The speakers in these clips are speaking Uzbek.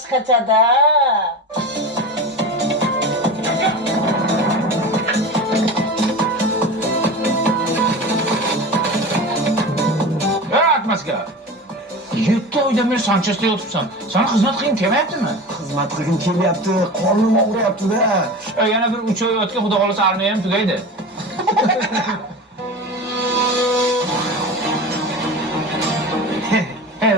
boshqachada. Atmaska. 7 oyda men Sanchesda yotibsan. Sana xizmat qilgim kelmayaptimi? Xizmat qilgim kelyapti, qornim og'riyapti-da. Yana bir 3 oy o'tgan, xudo xolasa armiya ham tugaydi.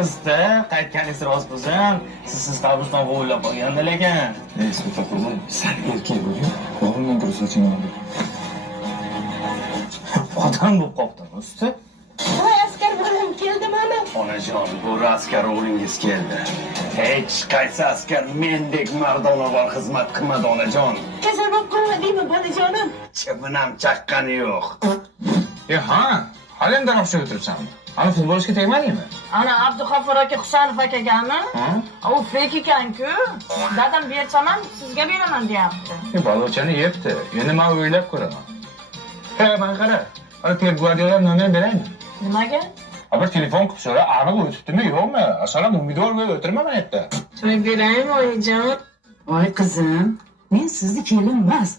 Usta, qaytganingiz rost bo'lsin. Siz tabusdan o'ylab qolganda lekin. Inspektor qizim, sal erkak bo'ling. O'g'limdan ko'rsatching oldi. Odam bo'lib qolibdimi, usta? Voy askar bolam keldimi ana? Onajon, bu askar o'g'lingiz keldi. Hech qaysi askar mendek mardonavor xizmat qilmadi, onajon. Kasal bo'lib qolmadingmi bolajonim? Chivinam chaqqani yo'q. Ha, hali ham darobsha o'tiribsanmi? Ana futbolchiga tegmadingmi? Ana Abduxofor aka Husanov akagami? U fek ekan-ku. Dadam bersam ham sizga beraman deyapti. Balochani yebdi. Endi men o'ylab ko'raman. Mana qara. Ana Pep Guardiola nomer beraymi? Nimaga? Bir telefon qilib so'ra, aniq o'tibdimi, yo'qmi? Asalom umidvor bo'lib o'tirma men yerda. To'y beraymi oyijon? Voy qizim, men sizni kelin emas,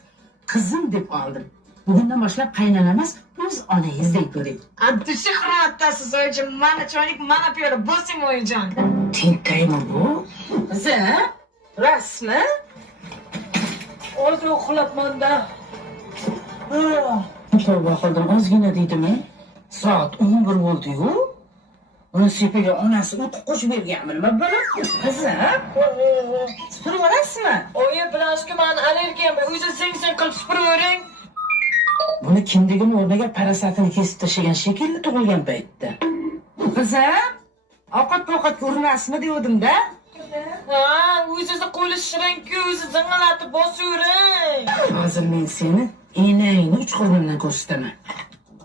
qizim deb oldim. Bugundan boshlab qaynona emas, o'z onangizdek ko'ring. Addishi hurmatdasiz oyijon, mana choylik, mana piyola, bosing oyijon. Tinkaymi bu? Qizim, rasmi? O'zi uxlabmanda. Tavba qildim, ozgina deydimi? Soat 11 bo'ldi-yu. Uni sepaga onasi o't qo'shib berganmi nima bo'lib? Qizim, supurib olasizmi? Oyi, bilasizki, men allergiyam bor. O'zi sen qilib supuravering. Buni kindigini o'rniga parasatini kesib tashlagan shekilli tug'ilgan paytda. Qizim, ovqat ko'rinasizmi degandim-da. Ha, o'zingizni qo'li shirin-ku, o'zi zing'alatib bosavering. Hozir men seni enangni uchqurundan ko'rsataman.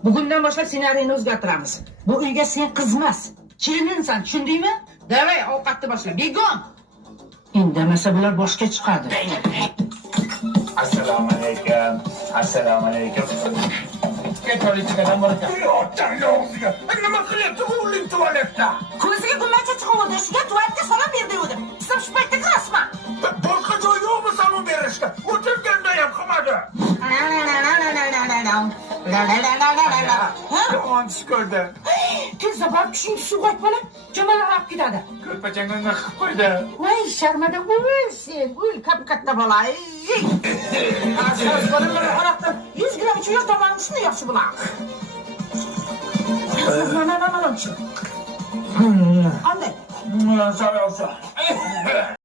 Bugundan boshlab ssenariyni o'zgartiramiz. Bu uyga sen qiz emas, kelinsan, tushundingmi? Davay, ovqatni boshla. Begom. Indamasa bular boshga chiqadi. Assalomu alaykum. Assalomu alaykum. Politikadan bor ekan. Yo'q, nima qilyapti o'g'ling tualetda? Ko'ziga gummacha chiqib o'tishiga tualetga salom berdi o'dim. Siz shu paytda kirasizmi? Boshqa joy yo'qmi salom berishga? O'tirganda ham qilmadi. Yomon tush ko'rdi. Tezda borib tushingni suv qo'yib bola, jamoalar olib ketadi. Ko'rpachangni qilib qo'ydi. Voy, sharmada o'l sen, o'l katta bola. Asoz bola mana xonaqdan 100 gram uchun yo'q tomonini shunday yaxshi bo'ladi. Mana. Qanday? Sağ ol.